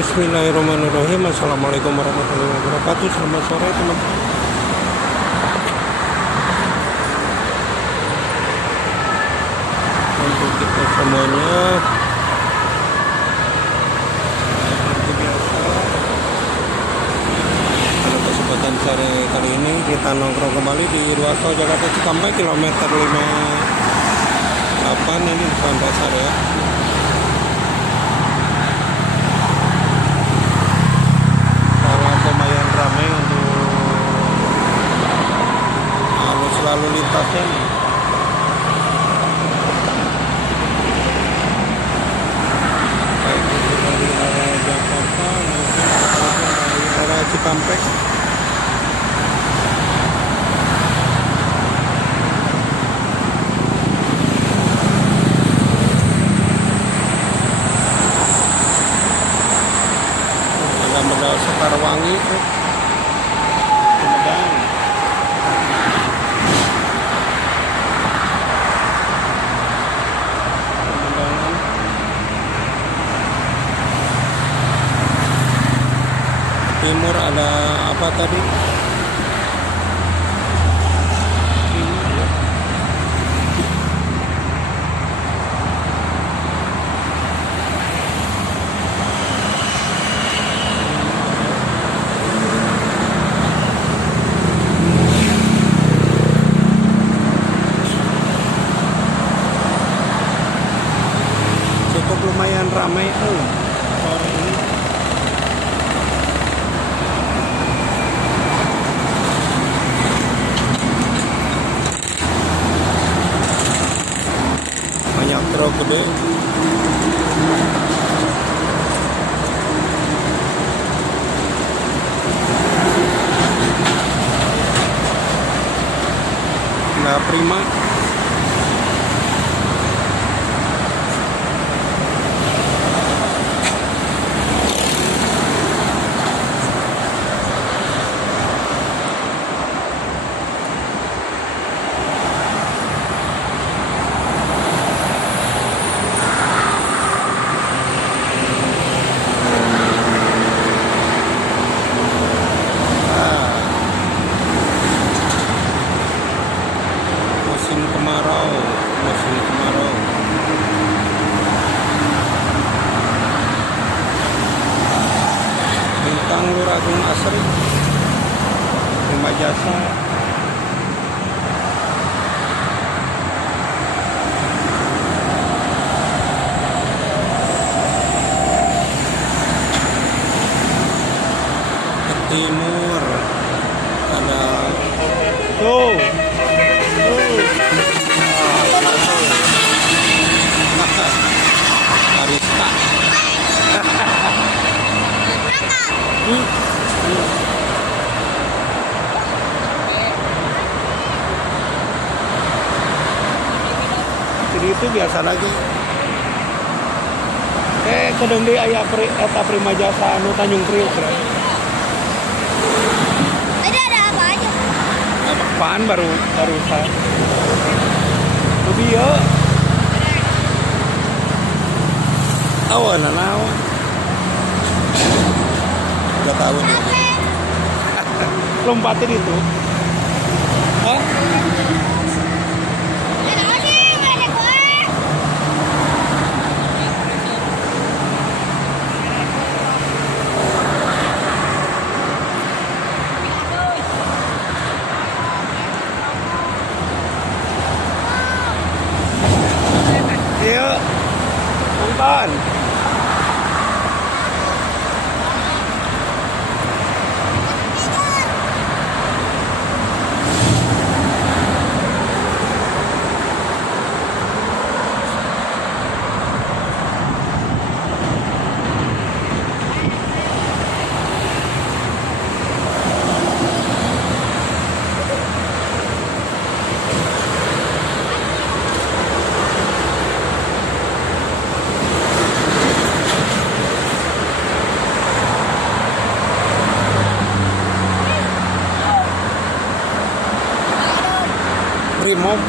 Bismillahirrahmanirrahim. Assalamualaikum warahmatullahi wabarakatuh. Selamat sore teman-teman. Untuk kita semuanya, seperti biasa, pada kesempatan sore kali ini kita nongkrong kembali di ruas tol Jakarta Cikampek kilometer 58 ini depan pasar ya. Lumayan ramai untuk arus lalu lintasnya nih. Baik itu dari arah Jakarta maupun dari arah Cikampek. Modal Sekarwangi Sumedang. Pemandangan timur ada apa tadi? Timur ya. Lumayan ramai sore ini. Banyak truk gede. Nah, prima. Musim kemarau. Bintang Luragung Asri, Prima Jasa. Ke timur ada tuh. Arista. Jadi itu biasa lagi. Kedeng di aya eta Prima Jasa anu Tanjung Priok. Ada apa aja? Ada apaan barusan. Video. Awan naon. 3 tahun ya. Lompatin itu. Hah? Iya. Umpan. Brimob.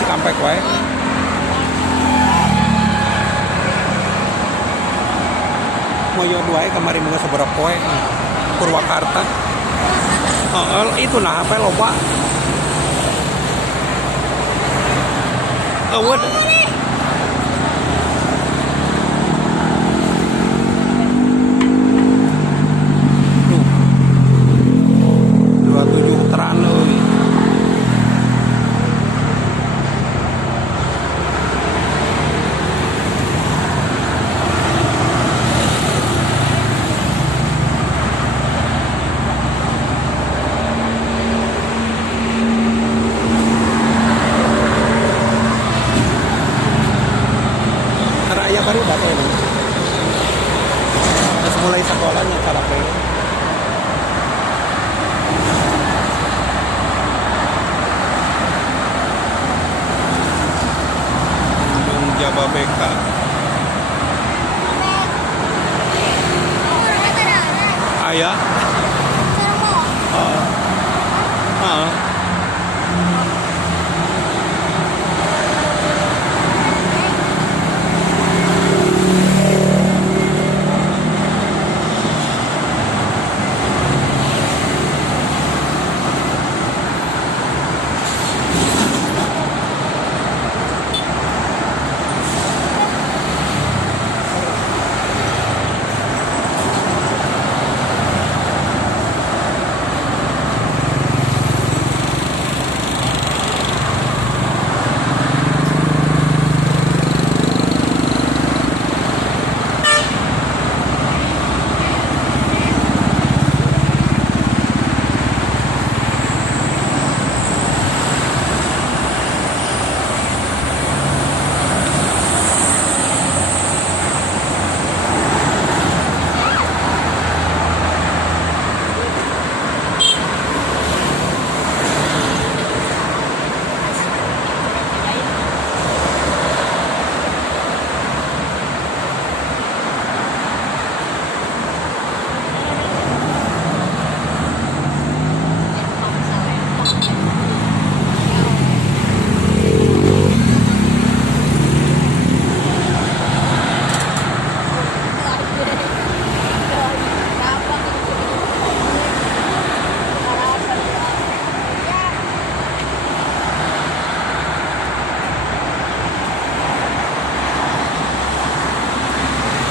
Cikampek wae. Moyo wae kamari mah seberapa poe. Purwakarta. Itu nah apa loba. Eueud. Tuh. 27 Uteran euy. Raya baru dapat ini. Terus mulai sekolahnya cara pe. Bandung Jababeka. Ayah.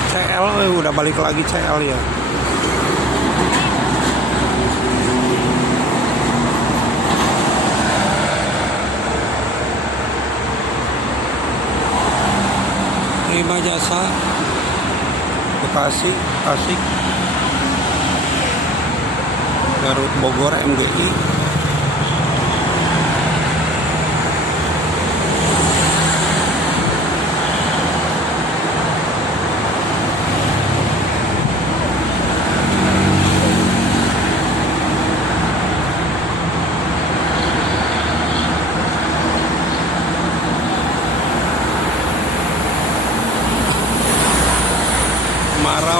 CL udah balik lagi CL ya. Prima Jasa Bekasi, Tasik, Garut, Bogor, MGI.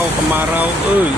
Kemarau, euy.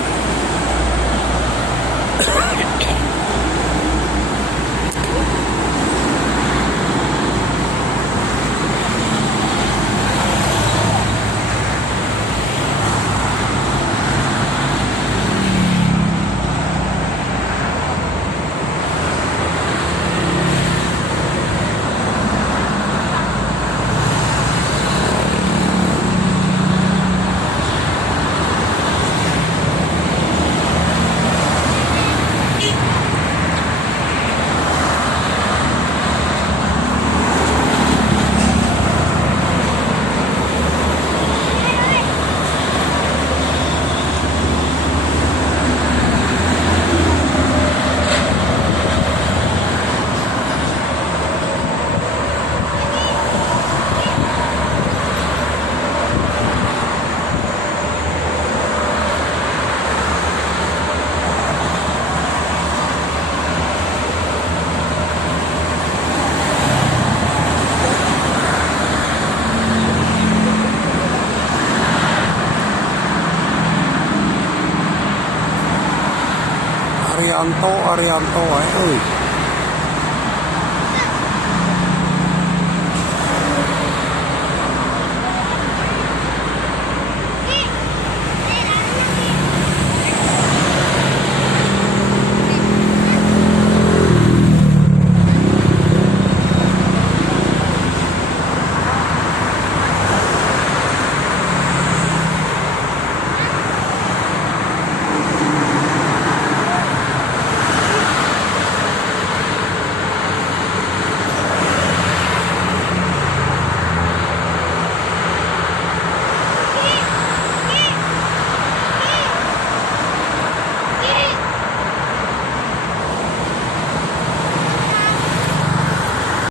Arianto wae euy.